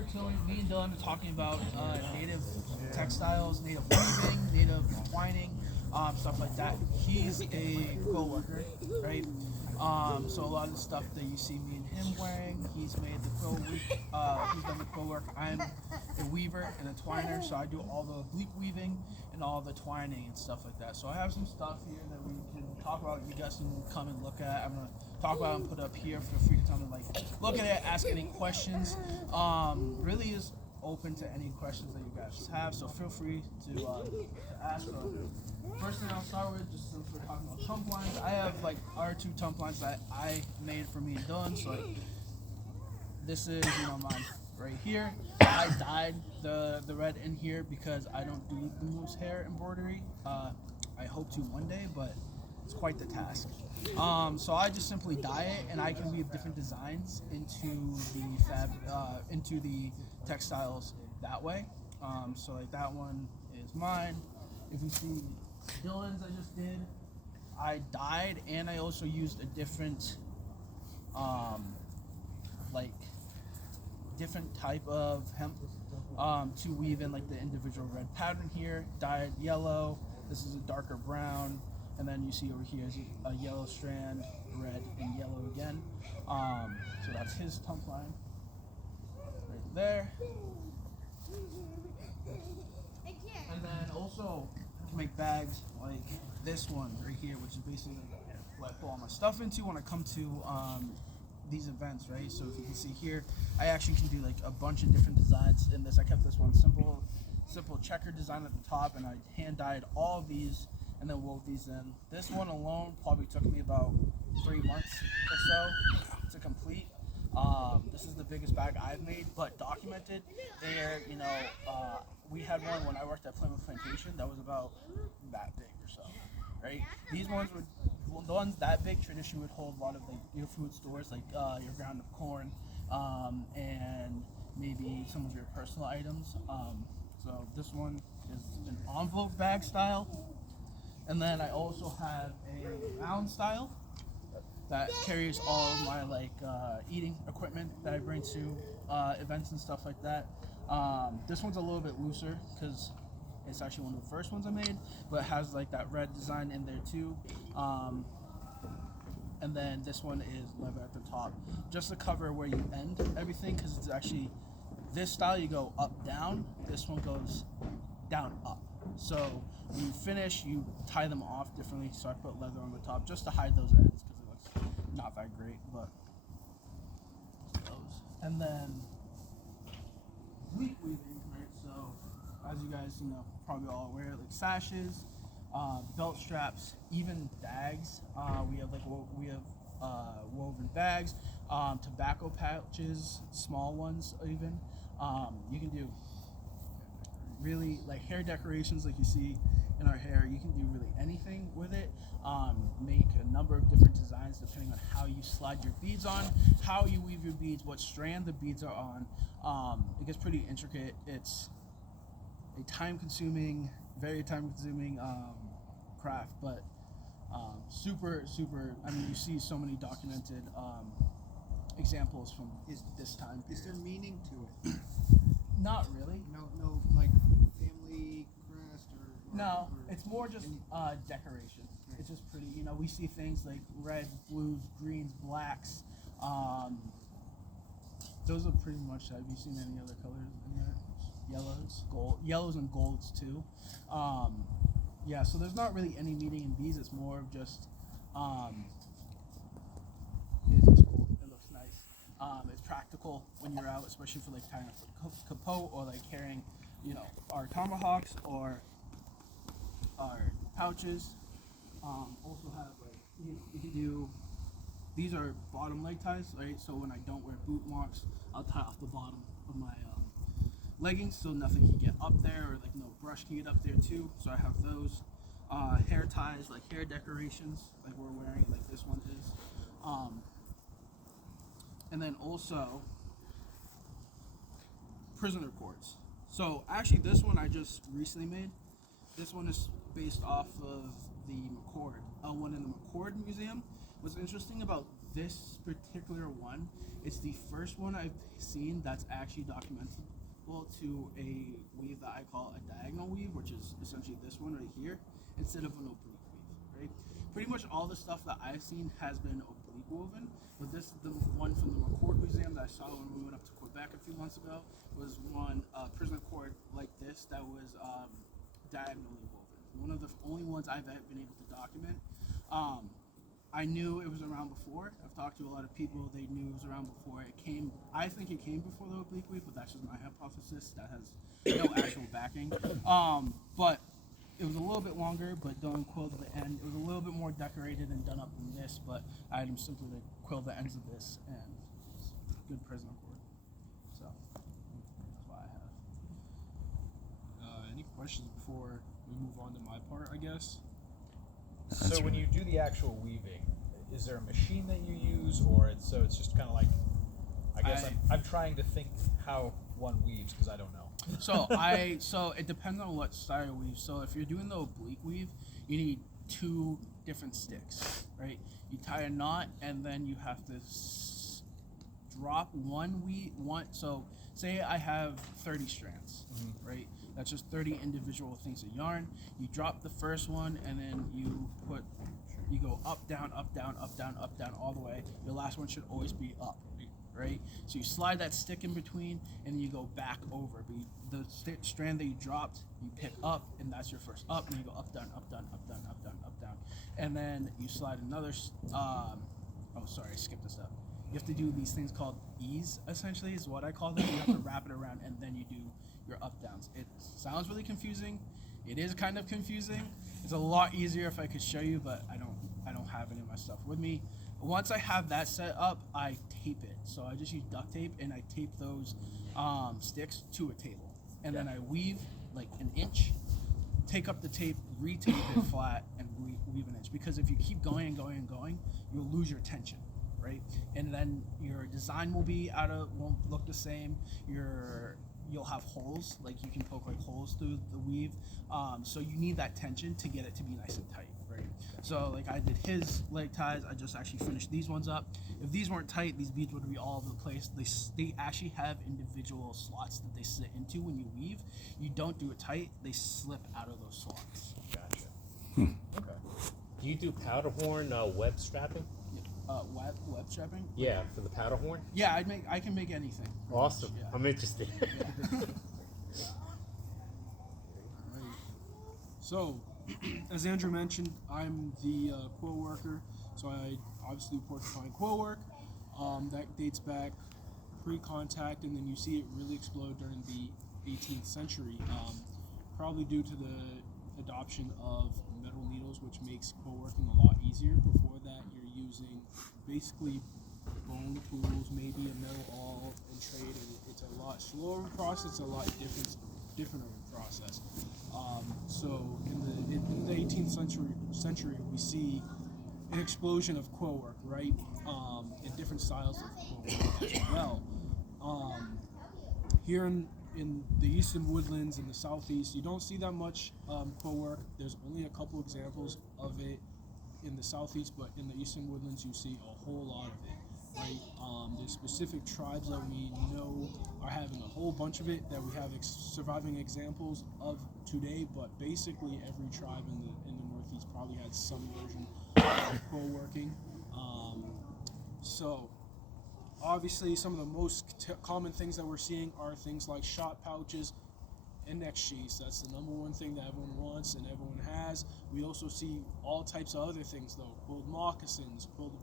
are me and Dylan are talking about native textiles, native weaving, native twining, stuff like that. He's a co-worker, right? So a lot of the stuff that you see me and him wearing, he's made the he's done the quill work. I'm a weaver and a twiner, so I do all the bleep weaving and all the twining and stuff like that. So I have some stuff here that we can talk about. You guys can come and look at. I'm gonna talk about it and put it up here. Feel free to come and look at it, ask any questions. Really is open to any questions that you guys have. So feel free to ask. First thing I'll start with, just since we're talking about tump lines, I have our two tump lines that I made for me and Dylan. So this is mine right here. I dyed the red in here because I don't do the moose hair embroidery. I hope to one day, but it's quite the task. So I just simply dye it, and I can weave different designs into the textiles that way. So that one is mine. If you see Dylan's, I just did. I dyed, and I also used a different, different type of hemp to weave in the individual red pattern here. Dyed yellow. This is a darker brown, and then you see over here is a yellow strand, red and yellow again. So that's his tump line right there. And then also to make bags like this one right here, which is basically what I put all my stuff into when I come to these events, right? So if you can see here, I actually can do a bunch of different designs in this. I kept this one simple checker design at the top, and I hand dyed all of these and then wove these in. This one alone probably took me about 3 months or so to complete. This is the biggest bag I've made, but documented. There, we had one when I worked at Plymouth Plantation that was about that big or so, right? These ones the ones that big traditionally would hold a lot of your food stores, your ground up corn, and maybe some of your personal items. So this one is an envelope bag style, and then I also have a round style that carries all of my eating equipment that I bring to events and stuff like that. This one's a little bit looser because it's actually one of the first ones I made, but it has that red design in there too. And then this one is leather at the top, just to cover where you end everything, because it's actually this style you go up down. This one goes down up. So when you finish, you tie them off differently. So I put leather on the top just to hide those ends because it looks not that great, but those. And then bleep weaving, right? So as you guys probably all aware, sashes, belt straps, even bags. We have woven bags, tobacco pouches, small ones even. You can do really hair decorations like you see in our hair. You can do really anything with it. Make a number of different designs depending on how you slide your beads on, how you weave your beads, what strand the beads are on. It gets pretty intricate. It's a very time-consuming craft, but super. I mean, you see so many documented examples from this time. Is there meaning to it? Not really. No, family crest or No, or it's more just decoration. Right. It's just pretty. We see things like red, blues, greens, blacks. Those are pretty much. Have you seen any other colors in there? Yellows and golds too. Yeah, so there's not really any meaning in these. It's more of just it's cool. It looks nice. It's practical when you're out, especially for tying up a capote or carrying, our tomahawks or our pouches. Also have you can do. These are bottom leg ties, right? So when I don't wear boot locks, I'll tie off the bottom of my leggings so nothing can get up there, or no brush can get up there too. So I have those hair ties, hair decorations, we're wearing, this one is. And then also prisoner cords. So actually, this one I just recently made. This one is based off of the McCord, one in the McCord Museum. What's interesting about this particular one, it's the first one I've seen that's actually documentable to a weave that I call a diagonal weave, which is essentially this one right here, instead of an oblique weave, right? Pretty much all the stuff that I've seen has been oblique woven, but this, the one from the Record Museum that I saw when we went up to Quebec a few months ago, was one prisoner cord like this that was diagonally woven. One of the only ones I've been able to document. I knew it was around before. I've talked to a lot of people. They knew it was around before. It came. I think it came before the oblique weave, but that's just my hypothesis. That has no actual backing. But it was a little bit longer, but don't quill to the end. It was a little bit more decorated and done up than this, but I had simply to quill the ends of this, and it's good prisoner cord. So that's why I have. Any questions before we move on to my part, I guess? So when you do the actual weaving, is there a machine that you use, or it's just kind of like, I guess I'm trying to think how one weaves because I don't know. So it depends on what style weave. So if you're doing the oblique weave, you need 2 different sticks, right? You tie a knot, and then you have to drop one. So say I have 30 strands, right? That's just 30 individual things of yarn. You drop the first one, and then you go up, down, up, down, up, down, up, down, all the way. Your last one should always be up, right? So you slide that stick in between, and then you go back over. But the strand that you dropped, you pick up, and that's your first up, and you go up, down, up, down, up, down, up, down, up, down. And then you slide another, oh, sorry, I skipped a step. You have to do these things called E's, essentially, is what I call them. You have to wrap it around, and then you do your up downs. It sounds really confusing. It is kind of confusing. It's a lot easier if I could show you, but I don't have any of my stuff with me. Once I have that set up, I tape it. So I just use duct tape, and I tape those sticks to a table, and then I weave like an inch, take up the tape, retape it flat, and weave an inch. Because if you keep going and going and going, you'll lose your tension, right? And then your design won't look the same. You'll have holes, like you can poke like holes through the weave. So you need that tension to get it to be nice and tight, right? So like I did his leg ties, I just actually finished these ones up. If these weren't tight, these beads would be all over the place. They actually have individual slots that they sit into when you weave. You don't do it tight, they slip out of those slots. Gotcha. Okay. Do you do powder horn web strapping? Web strapping? Yeah, for the powder horn. Yeah, I can make anything. Awesome. Yeah. I'm interested. So, as Andrew mentioned, I'm the quill worker. So I obviously do porcupine quill work. That dates back pre-contact, and then you see it really explode during the 18th century, probably due to the adoption of metal needles, which makes quill working a lot easier. Before that, you're using basically bone tools, maybe a metal awl and trade, and it's a lot slower of a process, a lot different of a process. So in the 18th century, we see an explosion of quill work, right? And different styles of quill work as well. Here in the eastern woodlands in the southeast, you don't see that much quill work. There's only a couple examples of it in the southeast, but in the eastern woodlands, you see a whole lot of it, right? There's specific tribes that we know are having a whole bunch of it that we have surviving examples of today, but basically every tribe in the northeast probably had some version of quill working. So obviously some of the most common things that we're seeing are things like shot pouches and neck sheaths. That's the number one thing that everyone wants and everyone has. We also see all types of other things though: quilled moccasins, quilled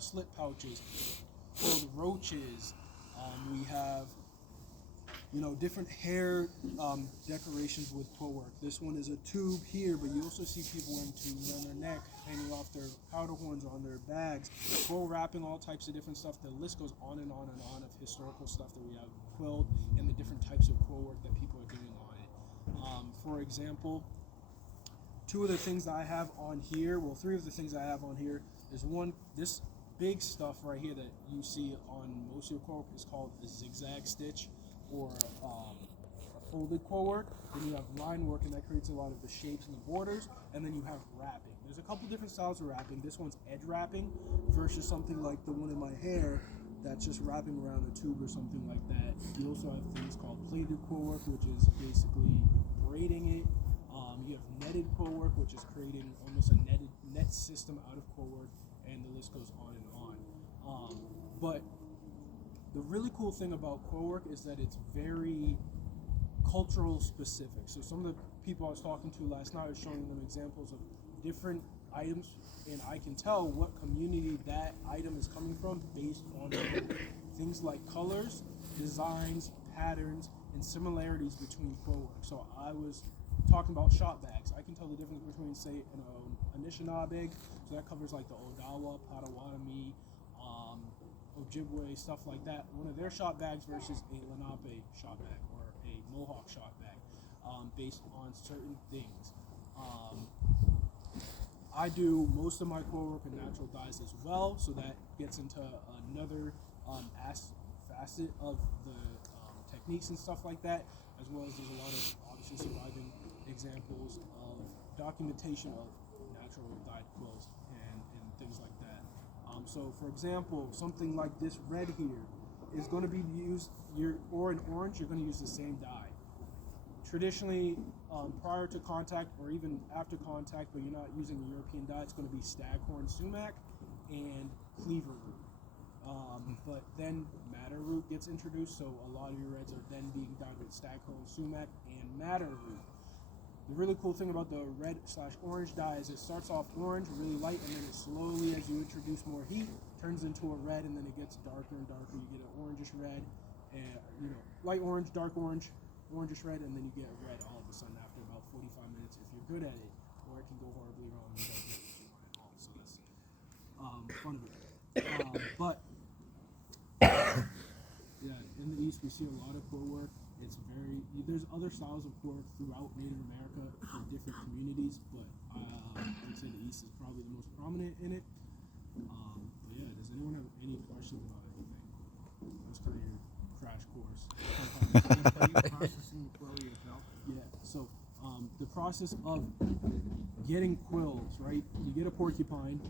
slit pouches, quilled roaches. We have, different hair decorations with quill work. This one is a tube here, but you also see people wearing tubes on their neck, hanging off their powder horns on their bags, quill wrapping, all types of different stuff. The list goes on and on and on of historical stuff that we have quilled and the different types of quill work that people are doing on it. For example, two of the things that I have on here, well, three of the things I have on here is one, this big stuff right here that you see on most of your quill work is called a zigzag stitch, or a folded quill work. Then you have line work, and that creates a lot of the shapes and the borders, and then you have wrapping. there's a couple different styles of wrapping. This one's edge wrapping versus something like the one in my hair that's just wrapping around a tube or something like that. You also have things called plaited quill work, which is basically braiding it. You have netted quill work, which is creating almost a net system out of quill work, and the list goes on and on. But the really cool thing about quill work is that it's very cultural specific. So some of the people I was talking to last night, I was showing them examples of different items, and I can tell what community that item is coming from based on things like colors, designs, patterns, and similarities between quill work. So I was talking about shop bags. I can tell the difference between, say, an Anishinaabe, so that covers like the Odawa, Potawatomi, Ojibwe, stuff like that. One of their shop bags versus a Lenape shop bag or a Mohawk shop bag, based on certain things. I do most of my quill work in natural dyes as well, so that gets into another facet of the techniques and stuff like that, as well as there's a lot of obviously surviving examples of documentation of natural dyed quills and things like that. So for example, something like this red here is going to be used, or an orange, you're going to use the same dye. Traditionally, prior to contact or even after contact, but you're not using a European dye, it's going to be staghorn sumac and cleaver root. But then madder root gets introduced, so a lot of your reds are then being dyed with staghorn sumac and madder root. The really cool thing about the red/orange dye is it starts off orange, really light, and then it slowly, as you introduce more heat, turns into a red, and then it gets darker and darker. You get an orangish red, and light orange, dark orange, orangish red, and then you get a red all of a sudden after about 45 minutes if you're good at it, or it can go horribly wrong and you don't get what you want at all. So that's fun of it. But yeah, in the East we see a lot of quill work. There's other styles of quill work throughout Native America for different communities, but I would say the East is probably the most prominent in it. But yeah, does anyone have any questions about anything? That's kind of your crash course. Are you processing the quill yourself? Yeah, so the process of getting quills, right? You get a porcupine,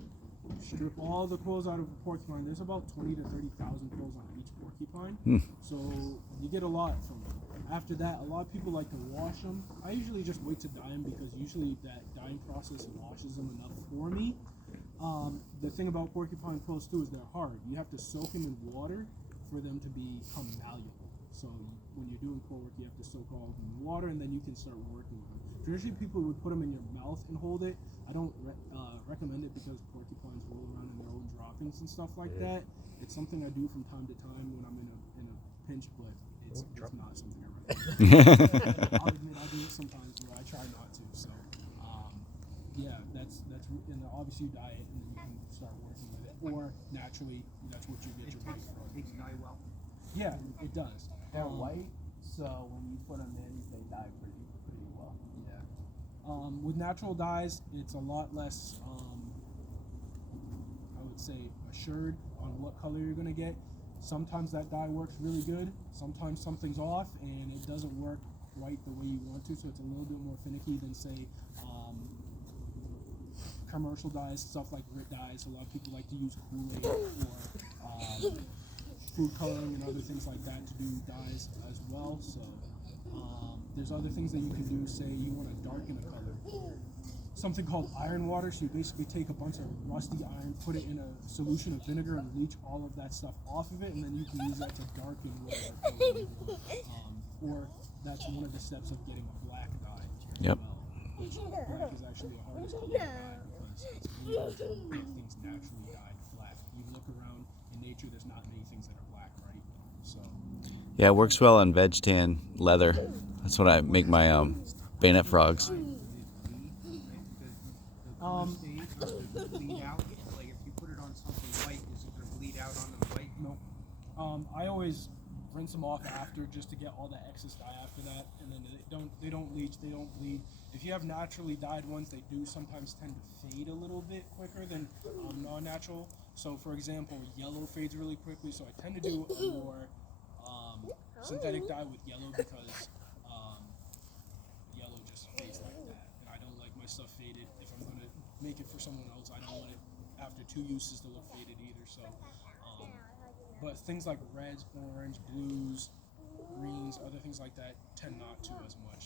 strip all the quills out of a porcupine. There's about 20 to 30,000 quills on each porcupine. So you get a lot from them. After that, a lot of people like to wash them. I usually just wait to dye them because usually that dyeing process washes them enough for me. The thing about porcupine quills too is they're hard. You have to soak them in water for them to become malleable. So when you're doing quill work, you have to soak all of them in water, and then you can start working with them. Traditionally, people would put them in your mouth and hold it. I don't recommend it because porcupines roll around in their own droppings and stuff like that. It's something I do from time to time when I'm in a pinch, but it's not something I recommend. I'll admit I do it sometimes where I try not to. So yeah, that's and obviously you dye it and then you can start working with it, or naturally that's what you get your base from. Takes dye well. Yeah, it does. They're white, so when you put them in, they dye pretty well. Yeah. With natural dyes, it's a lot less, I would say, assured on what color you're going to get. Sometimes that dye works really good. Sometimes something's off and it doesn't work quite the way you want to, so it's a little bit more finicky than, say, commercial dyes, stuff like grit dyes. A lot of people like to use Kool-Aid or food coloring and other things like that to do dyes as well. So there's other things that you can do. Say you want to darken a color, something called iron water. So you basically take a bunch of rusty iron, put it in a solution of vinegar, and leach all of that stuff off of it, and then you can use that to darken whatever color you want. Or that's one of the steps of getting a black dye. Yep. As well, which black is actually the hardest color to dye because it's easier to make things naturally dyed black. You look around in nature, there's not many things that are black, right? So Yeah, it works well on veg tan leather. That's what I make my bayonet frogs. Stage, does it bleed out? Like if you put it on something white, is it going to bleed out on the white? no. I always rinse them off after just to get all that excess dye after that, and then they don't leach, they don't bleed. If you have naturally dyed ones, they do sometimes tend to fade a little bit quicker than non-natural. So for example, yellow fades really quickly, so I tend to do a more synthetic dye with yellow because yellow just fades like that, and I don't like my stuff faded. If I'm gonna make it for someone else. I don't want it after 2 uses to look faded either. So, but things like reds, orange, blues, greens, other things like that tend not to as much.